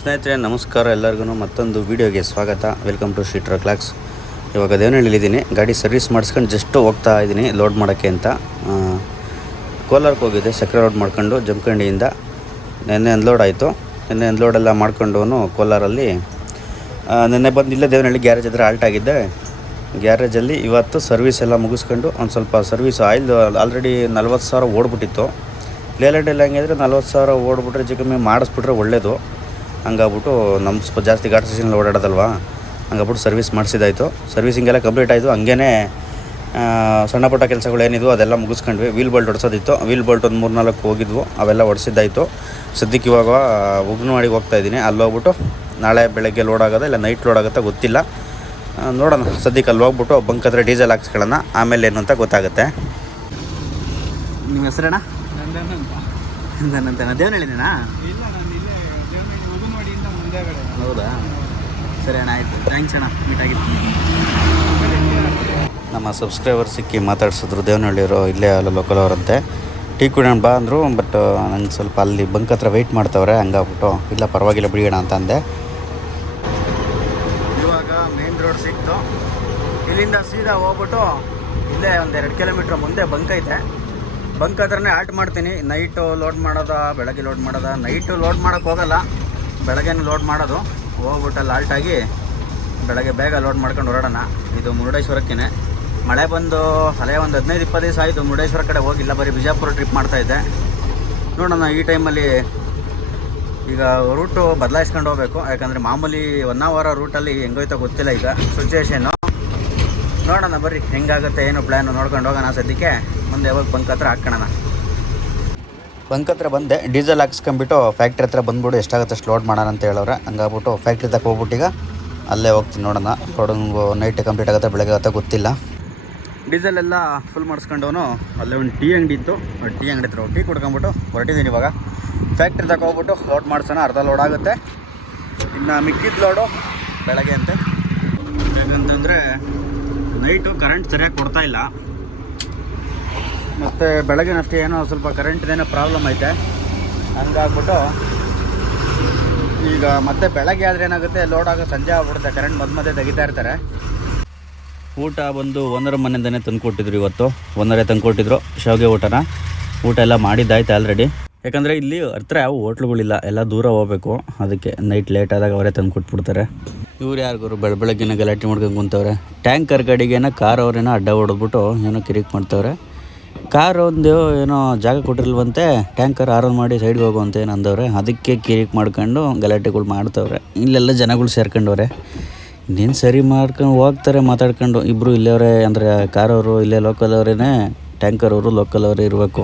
ಸ್ನೇಹಿತರೆ, ನಮಸ್ಕಾರ ಎಲ್ಲರಿಗೂ. ಮತ್ತೊಂದು ವೀಡಿಯೋಗೆ ಸ್ವಾಗತ. ವೆಲ್ಕಮ್ ಟು ಶೀಟ್ರ ಕ್ಲಾಕ್ಸ್ ಇವಾಗ ದೇವನಹಳ್ಳಿಲಿದ್ದೀನಿ ಗಾಡಿ ಸರ್ವಿಸ್ ಮಾಡಿಸ್ಕೊಂಡು ಜಸ್ಟ್ ಹೋಗ್ತಾ ಇದ್ದೀನಿ ಲೋಡ್ ಮಾಡೋಕ್ಕೆ ಅಂತ. ಕೋಲಾರಕ್ಕೆ ಹೋಗಿದ್ದೆ, ಸಕ್ಕರೆ ರೋಡ್ ಮಾಡ್ಕೊಂಡು ಜಮಖಂಡಿಯಿಂದ. ನೆನ್ನೆ ಅನ್ಲೋಡ್ ಆಯಿತು. ನೆನ್ನೆ ಅನ್ಲೋಡ್ ಎಲ್ಲ ಮಾಡ್ಕೊಂಡು ಕೋಲಾರಲ್ಲಿ. ನಿನ್ನೆ ಬಂದು ಇಲ್ಲೇ ದೇವನಹಳ್ಳಿ ಗ್ಯಾರೇಜ್ ಹತ್ರ ಆಲ್ಟ್ ಆಗಿದ್ದೆ. ಗ್ಯಾರೇಜಲ್ಲಿ ಇವತ್ತು ಸರ್ವಿಸ್ ಎಲ್ಲ ಮುಗಿಸ್ಕೊಂಡು ಒಂದು ಸ್ವಲ್ಪ ಸರ್ವಿಸ್ ಆಯಿಲ್ ಆಲ್ರೆಡಿ ನಲ್ವತ್ತು ಸಾವಿರ ಓಡ್ಬಿಟ್ಟಿತ್ತು. ಲೇಲೆಟೆಲ್ಲ ಹೆಂಗಿದ್ರೆ ನಲ್ವತ್ತು ಸಾವಿರ ಓಡ್ಬಿಟ್ರೆ ಕಮ್ಮಿ ಮಾಡಿಸ್ಬಿಟ್ರೆ ಒಳ್ಳೇದು. ಹಂಗಾಗ್ಬಿಟ್ಟು ನಮ್ಮ ಸ್ವಲ್ಪ ಜಾಸ್ತಿ ಗಾಡಿ ಸ್ಟೇಷನಲ್ಲಿ ಓಡಾಡೋದಲ್ವಾ? ಹಂಗಾಗ್ಬಿಟ್ಟು ಸರ್ವಿಸ್ ಮಾಡಿಸಿದಾಯಿತು ಸರ್ವಿಸಿಂಗೆಲ್ಲ ಕಂಪ್ಲೀಟ್ ಆಯಿತು. ಹಂಗೇ ಸಣ್ಣ ಪುಟ್ಟ ಕೆಲಸಗಳು ಏನಿದ್ವು ಅದೆಲ್ಲ ಮುಗಿಸ್ಕೊಂಡ್ವಿ. ವೀಲ್ ಬೋಲ್ಟ್ ಹೊಡ್ಸೋದಿತ್ತು ವೀಲ್ ಬೋಲ್ಟ್ ಒಂದು ಮೂರು ನಾಲ್ಕು ಹೋಗಿದ್ವು. ಅವೆಲ್ಲ ಹೊಡ್ಸಿದ್ದಾಯಿತು ಸದ್ಯಕ್ಕೆ ಇವಾಗ ಉಗ್ನವಾಡಿಗೆ ಹೋಗ್ತಾ ಇದ್ದೀನಿ. ಅಲ್ಲಿ ಹೋಗ್ಬಿಟ್ಟು ನಾಳೆ ಬೆಳಗ್ಗೆ ಲೋಡ್ ಆಗೋದ ಇಲ್ಲ ನೈಟ್ ಲೋಡ್ ಆಗುತ್ತಾ ಗೊತ್ತಿಲ್ಲ. ನೋಡೋಣ. ಸದ್ಯಕ್ಕೆ ಅಲ್ಲಿ ಹೋಗ್ಬಿಟ್ಟು ಬಂಕ್ ಹತ್ರ ಡೀಸೆಲ್ ಹಾಕ್ಸ್ಕೊಳ್ಳೋಣ. ಆಮೇಲೆ ಏನು ಅಂತ ಗೊತ್ತಾಗುತ್ತೆ. ನಿಮ್ಮ ಹೆಸರಣ್ಣ ಅಂತ ದೇವನಹಳ್ಳಿನೇನಾ ಇಲ್ಲ ನಾನು ಇಲ್ಲೇ ದೇವನಹಳ್ಳಿ ಉಗುನವಾಡಿಯಿಂದ ಮುಂದೆಗಡೆ ಹೌದಾ? ಸರಿ ಅಣ್ಣ ಆಯಿತು. ಥ್ಯಾಂಕ್ಸ್ ಅಣ್ಣ. ಮೀಟ್ ಆಗಿತ್ತು ನಮ್ಮ ಸಬ್ಸ್ಕ್ರೈಬರ್ ಸಿಕ್ಕಿ ಮಾತಾಡ್ಸಿದ್ರು ದೇವನಹಳ್ಳಿಯವರು ಇಲ್ಲೇ ಅಲ್ಲ ಲೋಕಲ್ ಅವರಂತೆ ಟೀ ಕುಡಿಯೋಣ ಬಾ ಅಂದರು ಬಟ್ ನಂಗೆ ಸ್ವಲ್ಪ ಅಲ್ಲಿ ಬಂಕ್ ಹತ್ರ ವೆಯ್ಟ್ ಮಾಡ್ತವ್ರೆ ಹಂಗಾಗ್ಬಿಟ್ಟು ಇಲ್ಲ ಪರವಾಗಿಲ್ಲ ಬಿಡಿಯೋಣ ಅಂತ ಅಂದೆ. ಇವಾಗ ಮೇನ್ ರೋಡ್ ಸಿಕ್ತು ಇಲ್ಲಿಂದ ಸೀದಾ ಹೋಗ್ಬಿಟ್ಟು ಇಲ್ಲೇ ಒಂದು ಎರಡು ಕಿಲೋಮೀಟ್ರ್ ಮುಂದೆ ಬಂಕ್ ಐತೆ. ಬಂಕ್ ಹತ್ರನೇ ಆಲ್ಟ್ ಮಾಡ್ತೀನಿ. ನೈಟು ಲೋಡ್ ಮಾಡೋದ ಬೆಳಗ್ಗೆ ಲೋಡ್ ಮಾಡೋದ? ನೈಟು ಲೋಡ್ ಮಾಡೋಕ್ಕೆ ಹೋಗಲ್ಲ. ಬೆಳಗ್ಗೆನೇ ಲೋಡ್ ಮಾಡೋದು. ಹೋಗ್ಬಿಟ್ಟು ಅಲ್ಲಿ ಆಲ್ಟಾಗಿ ಬೆಳಗ್ಗೆ ಬೇಗ ಲೋಡ್ ಮಾಡ್ಕೊಂಡು ಹೊರಡೋಣ. ಇದು ಮುರುಡೇಶ್ವರಕ್ಕೇ ಮಳೆ ಬಂದು ಅಲ್ಲೇ ಒಂದು ಹದಿನೈದು, ಇಪ್ಪತ್ತು ದಿವಸ ಆಯಿತು. ಮುರುಡೇಶ್ವರ ಕಡೆ ಹೋಗಿಲ್ಲ. ಬರೀ ಬಿಜಾಪುರ ಟ್ರಿಪ್ ಮಾಡ್ತಾ ಇದ್ದೆ. ನೋಡೋಣ ಈ ಟೈಮಲ್ಲಿ ಈಗ ರೂಟು ಬದಲಾಯಿಸ್ಕೊಂಡು ಹೋಗ್ಬೇಕು. ಯಾಕಂದರೆ ಮಾಮೂಲಿ ಒನ್ ಅವರ್ ರೂಟಲ್ಲಿ ಹೆಂಗೋಯ್ತೋ ಗೊತ್ತಿಲ್ಲ ಈಗ ಸಿಚುವೇಶನ್ನು ನೋಡೋಣ ಬರ್ರಿ ಹೆಂಗಾಗುತ್ತೆ, ಏನು ಪ್ಲ್ಯಾನು ನೋಡ್ಕೊಂಡು ಹೋಗೋಣ ಸದ್ಯಕ್ಕೆ. ಮುಂದೆ ಯಾವಾಗ ಬಂಕ್ ಹತ್ರ ಬಂಕ್ ಹತ್ರ ಬಂದೆ, ಡೀಸೆಲ್ ಹಾಕ್ಸ್ಕೊಂಬಿಟ್ಟು ಫ್ಯಾಕ್ಟ್ರಿ ಹತ್ರ ಬಂದ್ಬಿಟ್ಟು ಎಷ್ಟಾಗುತ್ತೆ ಅಷ್ಟು ಲೋಡ್ ಮಾಡೋಣ ಅಂತ ಹೇಳೋರೆ ಹಂಗಾಗ್ಬಿಟ್ಟು ಫ್ಯಾಕ್ಟ್ರಿ ತಕ್ಕ ಹೋಗ್ಬಿಟ್ಟು ಈಗ ಅಲ್ಲೇ ಹೋಗ್ತೀನಿ ನೋಡೋಣ. ಕೊಡಂಗು ನೈಟ್ ಕಂಪ್ಲೀಟ್ ಆಗುತ್ತೆ ಬೆಳಗ್ಗೆ ಆಗುತ್ತೆ ಗೊತ್ತಿಲ್ಲ. ಡೀಸೆಲ್ ಎಲ್ಲ ಫುಲ್ ಮಾಡಿಸ್ಕೊಂಡವನು, ಅಲ್ಲೇ ಒಂದು ಟೀ ಅಂಗಡಿ ಇತ್ತು. ಟೀ ಅಂಗಡಿ ಹತ್ರ ಟೀ ಕುಡ್ಕೊಂಬಿಟ್ಟು ಹೊರಟಿದ್ದೀನಿ ಇವಾಗ. ಫ್ಯಾಕ್ಟ್ರಿ ತಕ ಹೋಗ್ಬಿಟ್ಟು ಲೋಡ್ ಮಾಡ್ಸೋಣ, ಅರ್ಧ ಲೋಡ್ ಆಗುತ್ತೆ. ಇನ್ನು ಮಿಕ್ಕಿದ ಲೋಡು ಬೆಳಗ್ಗೆ ಅಂತೆ. ಹೇಗಂತಂದರೆ ನೈಟು ಕರೆಂಟ್ ಸರಿಯಾಗಿ ಕೊಡ್ತಾ ಇಲ್ಲ. ಮತ್ತು ಬೆಳಗಿನಷ್ಟೇ ಏನೋ ಸ್ವಲ್ಪ ಕರೆಂಟ್ದೇನೋ ಪ್ರಾಬ್ಲಮ್ ಐತೆ. ಹಂಗಾಗ್ಬಿಟ್ಟು ಈಗ ಮತ್ತೆ ಬೆಳಗ್ಗೆ ಆದರೆ ಏನಾಗುತ್ತೆ ಲೋಡ್ ಆಗ ಸಂಜೆ ಆಗ್ಬಿಡುತ್ತೆ. ಕರೆಂಟ್ ಮಧ್ಯ ಮಧ್ಯೆ ತೆಗಿತಾ ಇರ್ತಾರೆ. ಊಟ ಬಂದು ಒಂದರ ಮನೆಯಿಂದನೇ ತಂದುಕೊಟ್ಟಿದ್ರು ಇವತ್ತು. ಒಂದರೇ ತಂದುಕೊಟ್ಟಿದ್ರು ಶಾವಿಗೆ ಊಟನ. ಊಟ ಎಲ್ಲ ಮಾಡಿದ್ದಾಯ್ತು ಆಲ್ರೆಡಿ ಯಾಕಂದರೆ ಇಲ್ಲಿ ಹತ್ರ ಯಾವ ಹೋಟ್ಲುಗಳಿಲ್ಲ, ಎಲ್ಲ ದೂರ ಹೋಗ್ಬೇಕು. ಅದಕ್ಕೆ ನೈಟ್ ಲೇಟ್ ಆದಾಗ ಅವರೇ ತಂದು ಕೊಟ್ಬಿಡ್ತಾರೆ ಇವ್ರು ಯಾರಿಗೂ ಬೆಳ, ಬೆಳಗ್ಗಿನ ಗಲಾಟೆ ಮಾಡ್ಕೊಂಡು ಕುಂತವ್ರೆ? ಟ್ಯಾಂಕರ್ ಗಾಡಿಗೇನ ಕಾರ್ ಅವ್ರೇನೋ ಅಡ್ಡ ಹೊಡೆದ್ಬಿಟ್ಟು ಏನೋ ಕಿರಿಕ್ ಮಾಡ್ತವ್ರೆ? ಕಾರ್ ಒಂದು ಏನೋ ಜಾಗ ಕೊಟ್ಟಿರ್ಲ್ವಂತೆ, ಟ್ಯಾಂಕರ್ ಆರನ್ ಮಾಡಿ ಸೈಡ್ಗೆ ಹೋಗುವಂತೆ ಏನು ಅಂದವ್ರೆ ಅದಕ್ಕೆ ಕಿರಿಕ್ ಮಾಡ್ಕೊಂಡು ಗಲಾಟೆಗಳು ಮಾಡ್ತವ್ರೆ. ಇಲ್ಲೆಲ್ಲ ಜನಗಳು ಸೇರ್ಕೊಂಡವ್ರೆ. ಇನ್ನೇನು ಸರಿ ಮಾಡ್ಕೊಂಡು ಹೋಗ್ತಾರೆ ಮಾತಾಡ್ಕೊಂಡು. ಇಬ್ಬರು ಇಲ್ಲೇವ್ರೆ, ಅಂದರೆ ಕಾರವರು ಇಲ್ಲೇ ಲೋಕಲ್ ಅವರೇ ಟ್ಯಾಂಕರ್ ಅವರು ಲೋಕಲ್ ಅವರೇ ಇರಬೇಕು.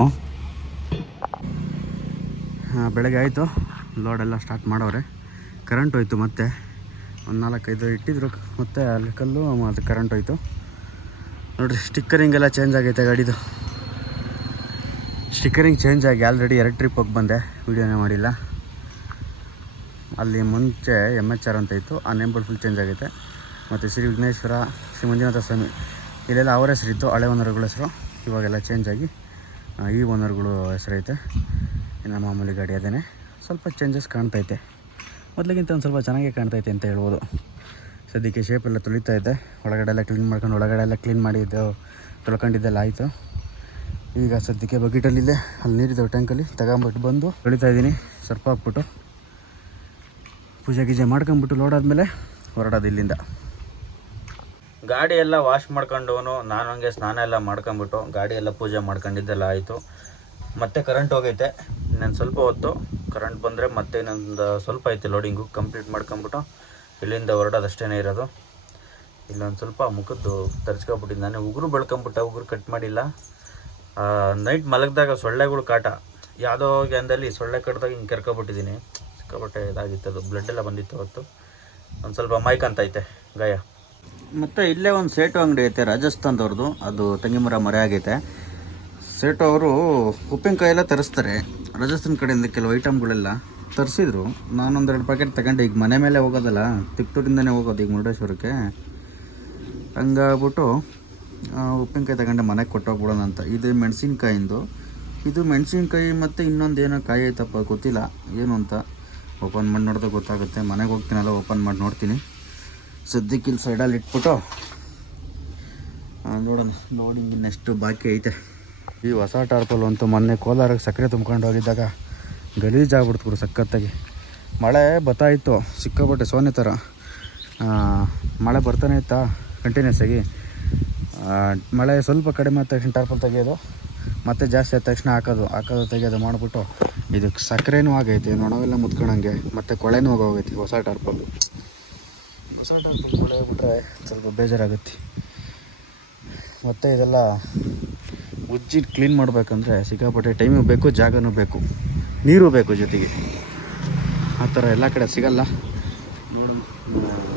ಹಾಂ, ಬೆಳಗ್ಗೆ ಆಯಿತು. ಲೋಡೆಲ್ಲ ಸ್ಟಾರ್ಟ್ ಮಾಡವ್ರೆ. ಕರೆಂಟ್ ಹೋಯ್ತು ಮತ್ತೆ. ಒಂದು ನಾಲ್ಕೈದು ಇಟ್ಟಿದ್ರು, ಮತ್ತೆ ಅಲ್ಲಿ ಕಲ್ಲು ಅದು ಕರೆಂಟ್ ಹೋಯ್ತು. ನೋಡಿರಿ ಸ್ಟಿಕ್ಕರಿಂಗೆಲ್ಲ ಚೇಂಜ್ ಆಗೈತೆ ಗಾಡಿದು. ಸ್ಟಿಕ್ಕರಿಂಗ್ ಚೇಂಜ್ ಆಗಿ ಆಲ್ರೆಡಿ ಎರಡು ಟ್ರಿಪ್ ಹೋಗಿ ಬಂದೆ. ವೀಡಿಯೋನೇ ಮಾಡಿಲ್ಲ. ಅಲ್ಲಿ ಮುಂಚೆ ಎಂ ಎಚ್ ಆರ್ ಅಂತ ಇತ್ತು. ಆ ನೇಮ್ ಬೋರ್ಡ್ ಫುಲ್ ಚೇಂಜ್ ಆಗೈತೆ. ಮತ್ತು ಶ್ರೀ ವಿಘ್ನೇಶ್ವರ, ಶ್ರೀ ಮಂಜುನಾಥ ಸ್ವಾಮಿ, ಇಲ್ಲೆಲ್ಲ ಅವರ ಹೆಸರಿತ್ತು ಹಳೆ ಓನರ್ಗಳ ಹೆಸರು. ಇವಾಗೆಲ್ಲ ಚೇಂಜ್ ಆಗಿ ಈ ಓನರ್ಗಳು ಹೆಸರೈತೆ ಇನ್ನು ಮಾಮೂಲಿ ಗಾಡಿ ಅದೇ ಸ್ವಲ್ಪ ಚೇಂಜಸ್ ಕಾಣ್ತೈತೆ ಮೊದಲಿಗಿಂತ ಒಂದು ಸ್ವಲ್ಪ ಚೆನ್ನಾಗೇ ಕಾಣ್ತೈತೆ ಅಂತ ಹೇಳ್ಬೋದು. ಸದ್ಯಕ್ಕೆ ಶೇಪ್ ಎಲ್ಲ ತುಳಿತಾ ಇದೆ. ಒಳಗಡೆ ಎಲ್ಲ ಕ್ಲೀನ್ ಮಾಡ್ಕೊಂಡು, ಒಳಗಡೆ ಎಲ್ಲ ಕ್ಲೀನ್ ಮಾಡಿದ್ದು, ತೊಳ್ಕೊಂಡಿದ್ದೆಲ್ಲ ಆಯಿತು. ಈಗ ಸದ್ಯಕ್ಕೆ ಬಕೆಟಲ್ಲಿದೆ ಅಲ್ಲಿ ನೀರಿದ್ದಾವೆ ಟ್ಯಾಂಕಲ್ಲಿ ತಗೊಂಬಿಟ್ಟು ಬಂದು ಬೆಳೀತಾ ಇದ್ದೀನಿ. ಸರ್ಪ ಹಾಕ್ಬಿಟ್ಟು ಪೂಜೆ ಗೀಜೆ ಮಾಡ್ಕೊಂಬಿಟ್ಟು ಲೋಡ್ ಆದಮೇಲೆ ಹೊರಡೋದು ಇಲ್ಲಿಂದ. ಗಾಡಿ ಎಲ್ಲ ವಾಶ್ ಮಾಡ್ಕೊಂಡವನು, ನಾನು ಹಂಗೆ ಸ್ನಾನ ಎಲ್ಲ ಮಾಡ್ಕೊಂಬಿಟ್ಟು ಗಾಡಿ ಎಲ್ಲ ಪೂಜೆ ಮಾಡ್ಕೊಂಡಿದ್ದೆಲ್ಲ ಆಯಿತು. ಮತ್ತೆ ಕರೆಂಟ್ ಹೋಗೈತೆ. ಇನ್ನೊಂದು ಸ್ವಲ್ಪ ಹೊತ್ತು ಕರೆಂಟ್ ಬಂದರೆ ಮತ್ತೆ ಇನ್ನೊಂದು ಸ್ವಲ್ಪ ಐತೆ ಲೋಡಿಂಗು ಕಂಪ್ಲೀಟ್ ಮಾಡ್ಕೊಂಬಿಟ್ಟು ಇಲ್ಲಿಂದ ಹೊರಡೋದು ಅಷ್ಟೇ ಇರೋದು. ಇಲ್ಲೊಂದು ಸ್ವಲ್ಪ ಮುಖದ್ದು ತರಿಸ್ಕೊಬಿಟ್ಟಿದ್ದು ನಾನು ಉಗುರು ಬೆಳ್ಕೊಂಬಿಟ್ಟ, ಉಗುರು ಕಟ್ ಮಾಡಿಲ್ಲ. ನೈಟ್ ಮಲಗಿದಾಗ ಸೊಳ್ಳೆಗಳು ಕಾಟ. ಯಾವುದೋ ಗ್ಯಾಂದಲ್ಲಿ ಸೊಳ್ಳೆ ಕಡ್ದಾಗ ಹಿಂಗೆ ಕೆರ್ಕೊಬಿಟ್ಟಿದ್ದೀನಿ ಸಿಕ್ಕಾಪಟ್ಟೆ ಇದಾಗಿತ್ತು ಅದು. ಬ್ಲಡ್ ಎಲ್ಲ ಬಂದಿತ್ತು ಅವತ್ತು. ಒಂದು ಸ್ವಲ್ಪ ಮೈಕ್ ಅಂತ ಐತೆ. ಗಾಯ. ಮತ್ತು ಇಲ್ಲೇ ಒಂದು ಸೇಟು ಅಂಗಡಿ ಐತೆ ರಾಜಸ್ಥಾನದವ್ರದ್ದು ಅದು ತಂಗಿಮರ ಮರೆ ಆಗೈತೆ. ಸೇಟು ಅವರು ಉಪ್ಪಿನಕಾಯಿ ಎಲ್ಲ ತರಿಸ್ತಾರೆ. ರಾಜಸ್ಥಾನ ಕಡೆಯಿಂದ ಕೆಲವು ಐಟಮ್ಗಳೆಲ್ಲ ತರಿಸಿದ್ರು. ನಾನೊಂದೆರಡು ಪ್ಯಾಕೆಟ್ ತಗೊಂಡು. ಈಗ ಮನೆ ಮೇಲೆ ಹೋಗೋದಲ್ಲ ತಿಪ್ಟೂರಿಂದನೇ ಹೋಗೋದು ಈಗ ಮುರುಡೇಶ್ವರಕ್ಕೆ. ಹಂಗಾಗ್ಬಿಟ್ಟು ಉಪ್ಪಿನಕಾಯಿ ತಗೊಂಡೆ, ಮನೆಗೆ ಕೊಟ್ಟೋಗ್ಬಿಡೋಣ ಅಂತ. ಇದು ಮೆಣಸಿನ್ಕಾಯಿಂದು. ಇದು ಮೆಣಸಿನ್ಕಾಯಿ ಮತ್ತು ಇನ್ನೊಂದು ಏನೋ ಕಾಯಿ ಐತಪ್ಪ, ಗೊತ್ತಿಲ್ಲ. ಏನು ಅಂತ ಓಪನ್ ಮಾಡಿ ನೋಡಿದ್ರೆ ಗೊತ್ತಾಗುತ್ತೆ. ಮನೆಗೆ ಹೋಗ್ತೀನಲ್ಲ, ಓಪನ್ ಮಾಡಿ ನೋಡ್ತೀನಿ. ಸದ್ಯಕ್ಕೆ ಇಲ್ಲಿ ಸೈಡಲ್ಲಿ ಇಟ್ಬಿಟ್ಟು ನೋಡೋಣ. ನೋಡಿ ಇನ್ನೆಷ್ಟು ಬಾಕಿ ಐತೆ. ಈ ಹೊಸ ಟಾರ್ಪಲ್ ಅಂತೂ ಮೊನ್ನೆ ಕೋಲಾರಕ್ಕೆ ಸಕ್ಕರೆ ತುಂಬ್ಕೊಂಡು ಹೋಗಿದ್ದಾಗ ಗಲೀಜಾಗ್ಬಿಡ್ತು ಸಖತ್ತಾಗಿ. ಮಳೆ ಬತ್ತಾಯಿತ್ತು ಸಿಕ್ಕಾಪಟ್ಟೆ ಸೋನೆ ಥರ. ಮಳೆ ಬರ್ತಾನೆ ಇತ್ತಾ ಕಂಟಿನ್ಯೂಸ್ ಆಗಿ. ಮಳೆ ಸ್ವಲ್ಪ ಕಡಿಮೆ ಆದ ತಕ್ಷಣ ಟರ್ಪಲ್ ತೆಗೆಯೋದು, ಮತ್ತೆ ಜಾಸ್ತಿ ಆದ ತಕ್ಷಣ ಹಾಕೋದು. ಹಾಕೋದು, ತೆಗೆಯೋದು ಮಾಡಿಬಿಟ್ಟು ಇದಕ್ಕೆ ಸಕ್ಕರೆನೂ ಆಗೈತೆ. ನೊಣವೆಲ್ಲ ಮುತ್ಕೊಳಂಗೆ ಮತ್ತು ಕೊಳೆನೂ ಹೋಗೋಗೈತಿ ಹೊಸ ಟಾರ್ಪಲ್ ಹೊಸ ಟರ್ಪಲ್ ಕೊಳೆ ಬಿಟ್ರೆ ಸ್ವಲ್ಪ ಬೇಜಾರಾಗುತ್ತೆ. ಮತ್ತು ಇದೆಲ್ಲ ಉಜ್ಜಿ ಕ್ಲೀನ್ ಮಾಡಬೇಕಂದ್ರೆ ಸಿಕ್ಕಾಪಟ್ಟೆ ಟೈಮು ಬೇಕು, ಜಾಗನೂ ಬೇಕು. ನೀರು ಬೇಕು ಜೊತೆಗೆ. ಆ ಥರ ಎಲ್ಲ ಕಡೆ ಸಿಗಲ್ಲ. ನೋಡೋಣ.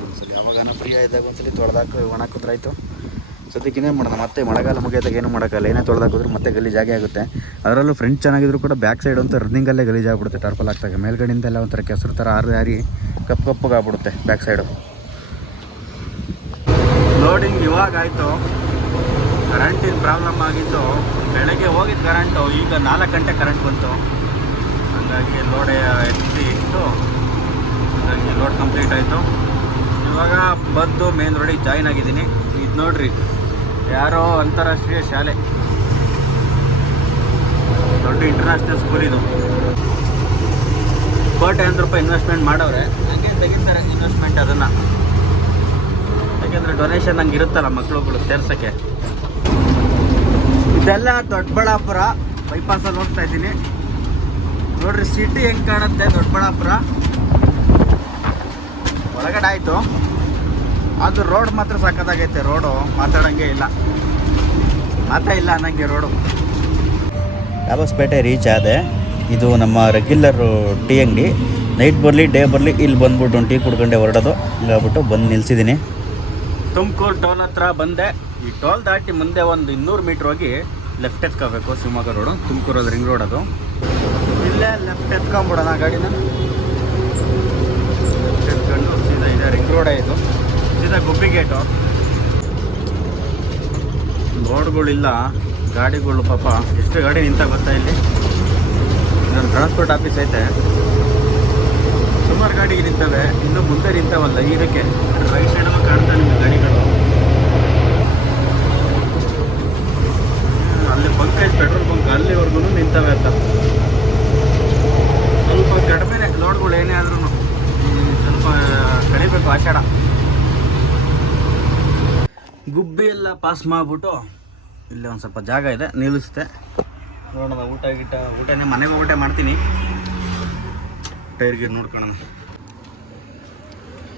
ಒಂದ್ಸಲಿ ಯಾವಾಗಾನ ಫ್ರೀ ಆದಾಗ ಒಂದ್ಸಲಿ ತೊಳೆದಾಕ ಒಣಾಕಿದ್ರೆ ಆಯಿತು ಸದ್ಯಕ್ಕೆ ಇನ್ನೇನು ಮಾಡೋಣ? ಮತ್ತೆ ಮಳೆಗಾಲ ಮುಗಿಯೋದಾಗ ಏನು ಮಾಡೋಕ್ಕಲ್ಲ ಏನೇ ತೊಳೆದಾಕಿದ್ರು ಮತ್ತೆ ಗಲೀಜಾಗೆ ಆಗೇ ಆಗುತ್ತೆ. ಅದರಲ್ಲೂ ಫ್ರೆಂಡ್ ಚೆನ್ನಾಗಿದ್ರು ಕೂಡ ಬ್ಯಾಕ್ ಸೈಡ್ ಅಂತ ರನ್ನಿಂಗಲ್ಲೇ ಗಲೀಜಾಗ್ಬಿಡುತ್ತೆ ಟಾರ್ಪಲ್ ಹಾಕ್ದಾಗ ಮೇಲ್ಗಡೆಯಿಂದ ಎಲ್ಲ ಒಂಥರ ಕೆಸರು ಥರ ಆರು ಹಾರಿ ಕಪ್ಪು ಕಪ್ಪಗೆ ಆಗ್ಬಿಡುತ್ತೆ ಬ್ಯಾಕ್ ಸೈಡು ಲೋಡಿಂಗ್ ಇವಾಗ ಆಯಿತು. ಕರೆಂಟಿನ ಪ್ರಾಬ್ಲಮ್ ಆಗಿತ್ತು, ಬೆಳಗ್ಗೆ ಹೋಗಿದ್ದು ಕರೆಂಟು ಈಗ ನಾಲ್ಕು ಗಂಟೆ ಕರೆಂಟ್ ಬಂತು. ಹಾಗಾಗಿ ಲೋಡ್ ಎತ್ತಿ ಇಟ್ಟು, ಹಾಗಾಗಿ ಲೋಡ್ ಕಂಪ್ಲೀಟ್ ಆಯಿತು. ಇವಾಗ ಬಂದು ಮೇನ್ ರೋಡಿಗೆ ಜಾಯ್ನ್ ಆಗಿದ್ದೀನಿ. ಇದು ನೋಡ್ರಿ. ಯಾರೋ ಅಂತಾರಾಷ್ಟ್ರೀಯ ಶಾಲೆ. ದೊಡ್ಡ ಇಂಟರ್ನ್ಯಾಷನಲ್ ಸ್ಕೂಲ್ ಇದು. ಕೋಟ್ಯಾಂತರ ರೂಪಾಯಿ ಇನ್ವೆಸ್ಟ್ಮೆಂಟ್ ಮಾಡವ್ರೆ ಹಂಗೆ ತೆಗಿತಾರೆ ಇನ್ವೆಸ್ಟ್ಮೆಂಟ್ ಅದನ್ನು. ಯಾಕೆಂದರೆ ಡೊನೇಷನ್ ಹಂಗೆ ಇರುತ್ತಲ್ಲ ಮಕ್ಕಳುಗಳು ಸೇರ್ಸೋಕ್ಕೆ. ಇದೆಲ್ಲ ದೊಡ್ಡಬಳ್ಳಾಪುರ ಬೈಪಾಸಲ್ಲಿ ಹೋಗ್ತಾ ಇದ್ದೀನಿ. ನೋಡ್ರಿ ಸಿಟಿ ಹೆಂಗೆ ಕಾಣುತ್ತೆ ದೊಡ್ಡಬಳ್ಳಾಪುರ? ಒಳಗಡೆ ಆಯಿತು. ಅದು ರೋಡ್ ಮಾತ್ರ ಸಕ್ಕತ್ತಾಗೈತೆ ರೋಡು ಮಾತಾಡೋಂಗೆ ಇಲ್ಲ. ಮಾತಾ ಇಲ್ಲ ಅನ್ನಂಗೆ ರೋಡು. ಯಾಬಸ್ಪೇಟೆ ರೀಚ್ ಆದೆ. ಇದು ನಮ್ಮ ರೆಗ್ಯುಲರ್ ಟೀ ಅಂಗಡಿ. ನೈಟ್ ಬರಲಿ ಡೇ ಬರಲಿ ಇಲ್ಲಿ ಬಂದ್ಬಿಟ್ಟು ಒಂದು ಟೀ ಕುಡ್ಕೊಂಡೆ ಹೊರಡೋದು. ಹಂಗಾಗ್ಬಿಟ್ಟು ಬಂದು ನಿಲ್ಸಿದ್ದೀನಿ ತುಮಕೂರು ಟೋಲ್ ಹತ್ರ ಬಂದೆ. ಈ ಟೋಲ್ ದಾಟಿ ಮುಂದೆ ಒಂದು ಇನ್ನೂರು ಮೀಟ್ರ್ ಹೋಗಿ ಲೆಫ್ಟ್ ಎತ್ಕೋಬೇಕು ಶಿವಮೊಗ್ಗ ರೋಡು ತುಮಕೂರು ಅದು ರಿಂಗ್ ರೋಡ್ ಅದು. ಇಲ್ಲೇ ಲೆಫ್ಟ್ ಎತ್ಕೊಂಬಿಡೋಣ ಗಾಡಿನ. ಲೆಫ್ಟ್ ಎತ್ಕೊಂಡು ಸೀದಾ ಇದೆ ರಿಂಗ್ ರೋಡೇ ಇದು. ಸೀದಾ ಗುಬ್ಬಿ ಗೇಟು ರೋಡ್ಗಳಿಲ್ಲ ಗಾಡಿಗಳು ಪಾಪ ಎಷ್ಟು ಗಾಡಿ ನಿಂತ ಗೊತ್ತಾ ಇಲ್ಲಿ? ನನ್ನ ಟ್ರಾನ್ಸ್ಪೋರ್ಟ್ ಆಫೀಸ್ ಐತೆ. ಸುಮಾರು ಗಾಡಿಗೆ ನಿಂತವೆ, ಇನ್ನು ಮುಂದೆ ನಿಂತವಲ್ಲ ಇದಕ್ಕೆ ರೈಟ್ ಸೈಡಲ್ಲೂ ಕಾಣ್ತಾ ನಿಮಗೆ ಗಾಡಿಗಳು ಹ್ಮ್, ಅಲ್ಲಿ ಬಂಕ್ ಐತೆ ಪೆಟ್ರೋಲ್ ಬಂಕ್ ಅಲ್ಲಿವರೆಗೂ ನಿಂತವೆ ಅಂತ ಸ್ವಲ್ಪ ಕಡಿಮೆನೆ ಲೋಡ್ಗಳು ಏನೇ ಆದ್ರೂ ಸ್ವಲ್ಪ ಕಡಿಬೇಕು ಆಷಾಢ ಗುಬ್ಬಿ ಎಲ್ಲ ಪಾಸ್ ಮಾಡಿಬಿಟ್ಟು ಇಲ್ಲಿ ಒಂದು ಸ್ವಲ್ಪ ಜಾಗ ಇದೆ ನಿಲ್ಲಿಸುತ್ತೆ ನೋಡೋಣ, ಊಟ ಗೀಟ, ಊಟನೇ ಮನೆಗೆ ಊಟ ಮಾಡ್ತೀನಿ. ಟೈರ್ ಗೀರ್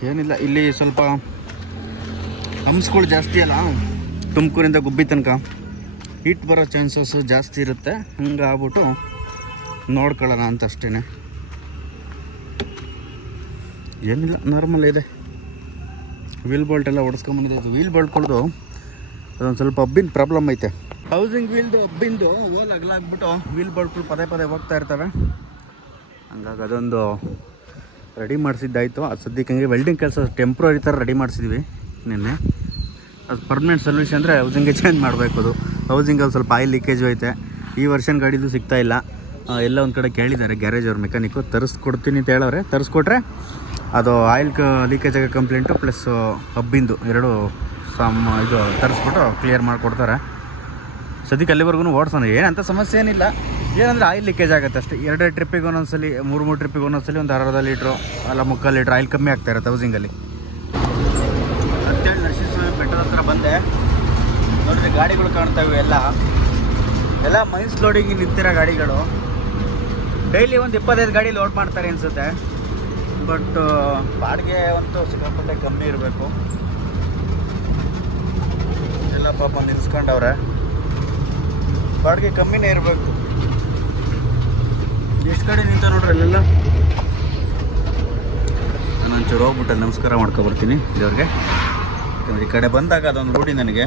ಏನಿಲ್ಲ, ಇಲ್ಲಿ ಸ್ವಲ್ಪ ಹಂಸ್ಗಳು ಜಾಸ್ತಿ ಅಲ್ಲ, ತುಮಕೂರಿಂದ ಗುಬ್ಬಿ ತನಕ. ಹೀಟ್ ಬರೋ ಚಾನ್ಸಸ್ಸು ಜಾಸ್ತಿ ಇರುತ್ತೆ, ಹಂಗೆ ಆಗ್ಬಿಟ್ಟು ನೋಡ್ಕೊಳ್ಳೋಣ ಅಂತ ಅಷ್ಟೇ ಏನಿಲ್ಲ ನಾರ್ಮಲ್ ಇದೆ. ವೀಲ್ ಬೋಲ್ಟ್ ಎಲ್ಲ ಹೊಡೆಸ್ಕೊಂಬಂದಿದ್ದು ವೀಲ್ ಬೋಲ್ಟ್ಗಳದು ಅದೊಂದು ಸ್ವಲ್ಪ ಹಬ್ಬಿನ ಪ್ರಾಬ್ಲಮ್ ಐತೆ. ಹೌಸಿಂಗ್ ವೀಲ್ದು ಹಬ್ಬಿಂದು ಓಲ್ ಅಗಲಾಗ್ಬಿಟ್ಟು ವೀಲ್ ಬೋಲ್ಟ್ಗಳು ಪದೇ ಪದೇ ಹೋಗ್ತಾ ಇರ್ತವೆ. ಹಂಗಾಗಿ ಅದೊಂದು ರೆಡಿ ಮಾಡಿಸಿದ್ದಾಯಿತು. ಅದು ಸದ್ಯಕ್ಕೆ ಹಂಗೆ ವೆಲ್ಡಿಂಗ್ ಕೆಲಸ ಟೆಂಪ್ರರಿ ಥರ ರೆಡಿ ಮಾಡಿಸಿದ್ವಿ ನಿನ್ನೆ. ಅದು ಪರ್ಮನೆಂಟ್ ಸೊಲ್ಯೂಷನ್ ಅಂದರೆ ಹೌಸಿಂಗೇ ಚೇಂಜ್ ಮಾಡಬೇಕು ಅದು. ಹೌಸಿಂಗಲ್ಲಿ ಸ್ವಲ್ಪ ಆಯಿಲ್ ಲೀಕೇಜ್ ಐತೆ. ಈ ವರ್ಷನ ಗಾಡಿದು ಸಿಗ್ತಾ ಇಲ್ಲ. ಎಲ್ಲ ಒಂದು ಕಡೆ ಕೇಳಿದ್ದಾರೆ ಗ್ಯಾರೇಜ್ ಅವ್ರ ಮೆಕ್ಯಾನಿಕ್ಕು ತರಿಸ್ಕೊಡ್ತೀನಿ ಅಂತ ಹೇಳೋರೆ ತರಿಸ್ಕೊಟ್ರೆ ಅದು ಆಯಿಲ್ ಕ ಲೀಕೇಜ್ ಆಗೋ ಕಂಪ್ಲೇಂಟು ಪ್ಲಸ್ ಹಬ್ಬಿಂದು ಎರಡು ಸಮ್ ಇದು ತರಿಸ್ಬಿಟ್ಟು ಕ್ಲಿಯರ್ ಮಾಡಿಕೊಡ್ತಾರೆ. ಸದ್ಯಕ್ಕೆ ಅಲ್ಲಿವರೆಗೂ ಓಡಿಸೋಣ ಏನಂತ ಸಮಸ್ಯೆ ಏನಿಲ್ಲ. ಏನಂದರೆ ಆಯಿಲ್ ಲೀಕೇಜ್ ಆಗುತ್ತೆ ಅಷ್ಟೇ. ಎರಡೆರಡು ಟ್ರಿಪ್ಪಿಗೆ ಒಂದೊಂದ್ಸಲಿ, ಮೂರು ಮೂರು ಟ್ರಿಪ್ಪಿಗೆ ಒಂದೊಂದ್ಸಲಿ ಒಂದು ಅರ್ಧ ಲೀಟ್ರು, ಅಲ್ಲ ಮುಕ್ಕಾಲು ಲೀಟ್ರ್ ಆಯಿಲ್ ಕಮ್ಮಿ ಆಗ್ತಾ ಇರುತ್ತೆ ಹೌಸಿಂಗಲ್ಲಿ ಅಂತೇಳಿ ನರಸಿಂಹಸ್ವಾಮಿ ಬೆಟ್ಟದ ಹತ್ರ ಬಂದೆ. ನೋಡಿದ್ರೆ ಗಾಡಿಗಳು ಕಾಣ್ತಾವೆ ಎಲ್ಲ. ಎಲ್ಲ ಮೈನ್ಸ್ ಲೋಡಿಂಗ್ ನಿಂತಿರೋ ಗಾಡಿಗಳು. ಡೈಲಿ ಒಂದು ಇಪ್ಪತ್ತೈದು ಗಾಡಿ ಲೋಡ್ ಮಾಡ್ತಾರೆ ಅನಿಸುತ್ತೆ. ಬಟ್ ಬಾಡಿಗೆ ಅಂತೂ ಸಿಕ್ಕಾಪಟ್ಟೆ ಕಮ್ಮಿ ಇರಬೇಕು. ಪಾಪ ನಿಲ್ಸ್ಕೊಂಡವ್ರೆ. ಬಾಡಿಗೆ ಕಮ್ಮಿನೇ ಇರಬೇಕು. ಎಷ್ಟು ಕಡೆ ನಿಂತ ನೋಡ್ರಿ ಅಲ್ಲೆಲ್ಲ? ನಾನು ಒಂಚೂರು ಹೋಗ್ಬಿಟ್ಟು ಅಲ್ಲಿ ನಮಸ್ಕಾರ ಮಾಡ್ಕೊಬರ್ತೀನಿ ದೇವ್ರಿಗೆ. ಈ ಕಡೆ ಬಂದಾಗ ಅದೊಂದು ರೂಢಿ ನನಗೆ.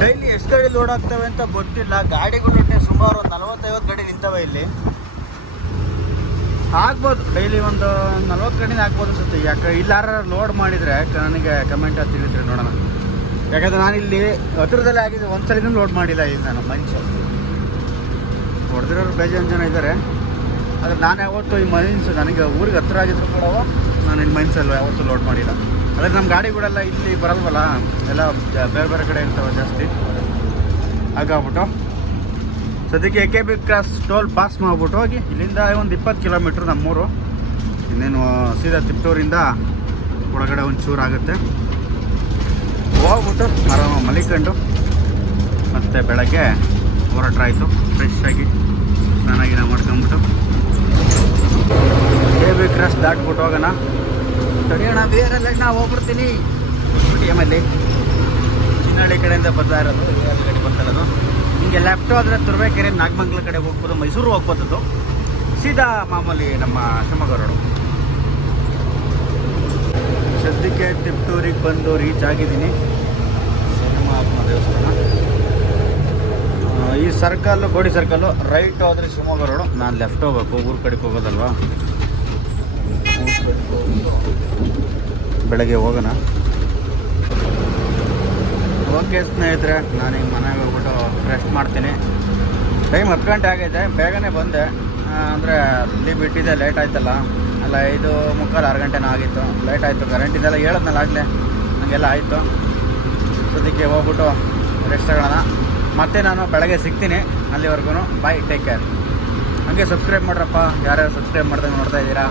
ಡೈಲಿ ಎಷ್ಟು ಗಾಡಿ ಲೋಡ್ ಆಗ್ತವೆ ಅಂತ ಗೊತ್ತಿಲ್ಲ. ಗಾಡಿಗಳು ಸುಮಾರು ಒಂದು ನಲ್ವತ್ತೈವತ್ತು ಗಾಡಿ ನಿಂತವೆ ಇಲ್ಲಿ. ಆಗ್ಬೋದು ಡೈಲಿ ಒಂದು ನಲ್ವತ್ತು ಕಡೆಯಿಂದ ಆಗ್ಬೋದು ಅನ್ಸುತ್ತೆ. ಯಾಕೆ ಇಲ್ಲಾರ ಲೋಡ್ ಮಾಡಿದರೆ ನನಗೆ ಕಮೆಂಟ್ ಅದು ತಿಳಿಸ್ರಿ ನೋಡೋಣ. ಯಾಕಂದ್ರೆ ನಾನಿಲ್ಲಿ ಹತ್ರದಲ್ಲೇ ಆಗಿದೆ ಒಂದು ಸಲಿನೂ ಲೋಡ್ ಮಾಡಿಲ್ಲ ಈಗ ನಾನು ಮಂಚ ಹೊಡೆದಿರೋರು ಬೇಜಾನ್ ಜನ ಇದ್ದಾರೆ. ಆದರೆ ನಾನು ಯಾವತ್ತೂ ಈ ಮೈನ್ಸ್ ನನಗೆ ಊರಿಗೆ ಹತ್ರ ಆಗಿದ್ರು ಕೂಡ ನಾನು ಇಲ್ಲಿ ಮೈನ್ಸಲ್ಲಿ ಯಾವತ್ತೂ ಲೋಡ್ ಮಾಡಿಲ್ಲ. ಆದರೆ ನಮ್ಮ ಗಾಡಿಗಳೆಲ್ಲ ಇಲ್ಲಿ ಬರಲ್ವಲ್ಲ? ಎಲ್ಲ ಬೇರೆ ಬೇರೆ ಕಡೆ ಇರ್ತಾವೆ ಜಾಸ್ತಿ. ಹಾಗಾಗ್ಬಿಟ್ಟು ಸದ್ಯಕ್ಕೆ A K B cross toll pass ಮಾಡಿಬಿಟ್ಟು ಹೋಗಿ ಇಲ್ಲಿಂದ ಒಂದು ಇಪ್ಪತ್ತು ಕಿಲೋಮೀಟ್ರ್ ನಮ್ಮೂರು. ಇನ್ನೇನು ಸೀದಾ ತಿಪ್ಟೂರಿಂದ ಒಳಗಡೆ ಚೂರು ಆಗುತ್ತೆ. ಹೋಗ್ಬಿಟ್ಟು ಆರಾಮ ಮಲಿಕೊಂಡು ಮತ್ತು ಬೆಳಗ್ಗೆ ಹೊರಟ್ರಾಯಿತು ಫ್ರೆಶ್ ಆಗಿ ಚೆನ್ನಾಗಿ ನಾವು ಮಾಡ್ಕೊಂಬಿಟ್ಟು ಕೆ ಬಿ ಕ್ರಾಸ್ ದಾಟ್ಬಿಟ್ಟು ಹೋಗೋಣ. ತಡಿಯೋಣ ಬೇರೆ ನಾವು ಹೋಗ್ಬಿಡ್ತೀನಿ. ಎಮಲ್ಲಿ ಚಿನ್ನಹಳ್ಳಿ ಕಡೆಯಿಂದ ಬರ್ತಾ ಇರೋದು ಕಡೆ ಬರ್ತಾ ಇರೋದು. ಹಿಂಗೆ ಲೆಫ್ಟ್ ಆದರೆ ತುರುವೇಕೆರೆ ನಾಗಮಂಗಲ ಕಡೆ ಹೋಗ್ಬೋದು, ಮೈಸೂರು ಹೋಗ್ಬೋದದು. ಸೀದಾ ಮಾಮೂಲಿ ನಮ್ಮ ಶಿವಮೊಗ್ಗ ರೋಡು ಸದ್ಯಕ್ಕೆ ತಿಪ್ಟೂರಿಗೆ ಬಂದು ರೀಚ್ ಆಗಿದ್ದೀನಿ. ಸಿನಿಮಾತ್ಮ ದೇವಸ್ಥಾನ. ಈ ಸರ್ಕಲ್ಲು, ಗೋಡಿ ಸರ್ಕಲ್ಲು ರೈಟ್ ಆದರೆ ಶಿವಮೊಗ್ಗ ರೋಡು ನಾನು ಲೆಫ್ಟ್ ಹೋಗ್ಬೇಕು, ಊರ ಕಡೆಗೆ ಹೋಗೋದಲ್ವಾ? ಬೆಳಗ್ಗೆ ಹೋಗೋಣ. ಓಕೆ ಸ್ನೇಹಿತರೆ, ನಾನು ಈಗ ಮನೆಗೆ ಹೋಗ್ಬಿಟ್ಟು ರೆಸ್ಟ್ ಮಾಡ್ತೀನಿ. ಟೈಮ್ ಹತ್ತು ಗಂಟೆ ಆಗೈತೆ, ಬೇಗನೆ ಬಂದೆ. ಅಂದರೆ ಅಲ್ಲಿ ಬಿಟ್ಟಿದ್ದೆ ಲೇಟ್ ಆಯ್ತಲ್ಲ. ಅಲ್ಲ, ಐದು ಮುಕ್ಕಾಲು, ಆರು ಗಂಟೆನೂ ಆಗಿತ್ತು. ಲೇಟ್ ಆಯಿತು ಕರೆಂಟಿಂದೆಲ್ಲ ಹೇಳದ್ನಲ್ಲ ಆಗಲೇ. ನನಗೆಲ್ಲ ಆಯಿತು. ಸದ್ಯಕ್ಕೆ ಹೋಗ್ಬಿಟ್ಟು ರೆಸ್ಟ್ ತಗೊಳ್ಳೋಣ. ಮತ್ತೆ ನಾನು ಬೆಳಗ್ಗೆ ಸಿಗ್ತೀನಿ ಅಲ್ಲಿವರೆಗೂ. ಬಾಯ್ ಟೇಕ್ ಕೇರ್ ಹಾಗೆ ಸಬ್ಸ್ಕ್ರೈಬ್ ಮಾಡ್ರಪ್ಪ. ಯಾರ್ಯಾರು ಸಬ್ಸ್ಕ್ರೈಬ್ ಮಾಡ್ದಂಗೆ ನೋಡ್ತಾ ಇದ್ದೀರಾ?